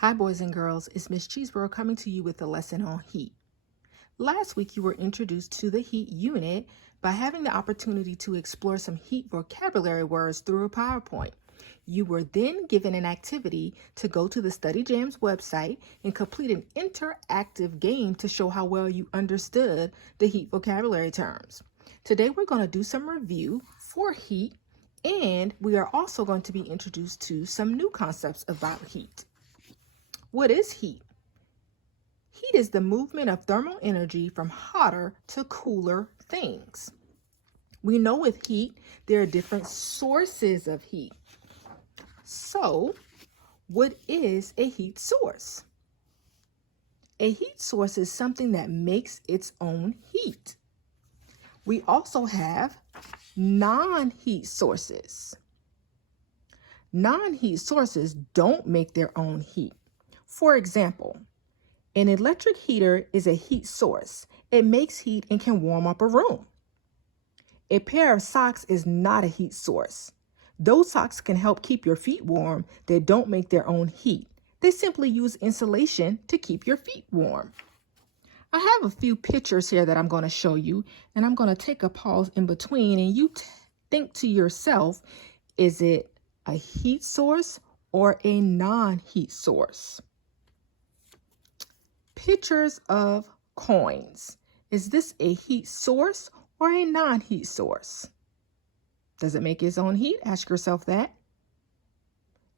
Hi, boys and girls. It's Miss Cheeseboro coming to you with a lesson on heat. Last week, you were introduced to the heat unit by having the opportunity to explore some heat vocabulary words through a PowerPoint. You were then given an activity to go to the Study Jams website and complete an interactive game to show how well you understood the heat vocabulary terms. Today, we're going to do some review for heat, and we are also going to be introduced to some new concepts about heat. What is heat? Heat is the movement of thermal energy from hotter to cooler things. We know with heat, there are different sources of heat. So, what is a heat source? A heat source is something that makes its own heat. We also have non-heat sources. Non-heat sources don't make their own heat. For example, an electric heater is a heat source. It makes heat and can warm up a room. A pair of socks is not a heat source. Those socks can help keep your feet warm. They don't make their own heat. They simply use insulation to keep your feet warm. I have a few pictures here that I'm going to show you, and I'm going to take a pause in between, and you think to yourself, is it a heat source or a non-heat source? Pictures of coins. Is this a heat source or a non-heat source? Does it make its own heat? Ask yourself that.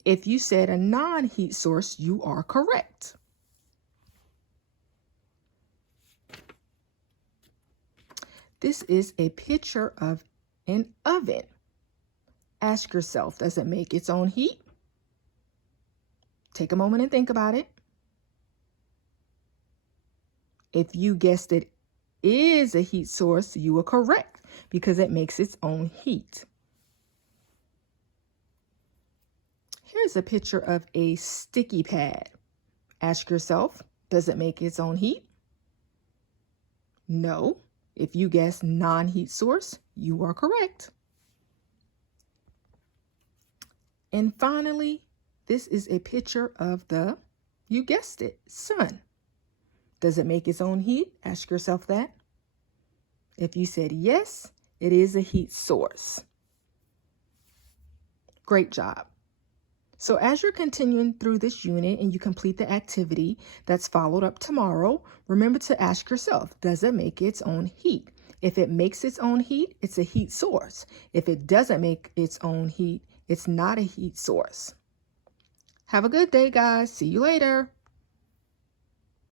If you said a non-heat source, you are correct. This is a picture of an oven. Ask yourself, does it make its own heat? Take a moment and think about it. If you guessed it is a heat source, you are correct because it makes its own heat. Here's a picture of a sticky pad. Ask yourself, does it make its own heat? No. If you guessed non-heat source, you are correct. And finally, this is a picture of you guessed it, sun. Does it make its own heat? Ask yourself that. If you said yes, it is a heat source. Great job. So as you're continuing through this unit and you complete the activity that's followed up tomorrow, remember to ask yourself, does it make its own heat? If it makes its own heat, it's a heat source. If it doesn't make its own heat, it's not a heat source. Have a good day, guys. See you later.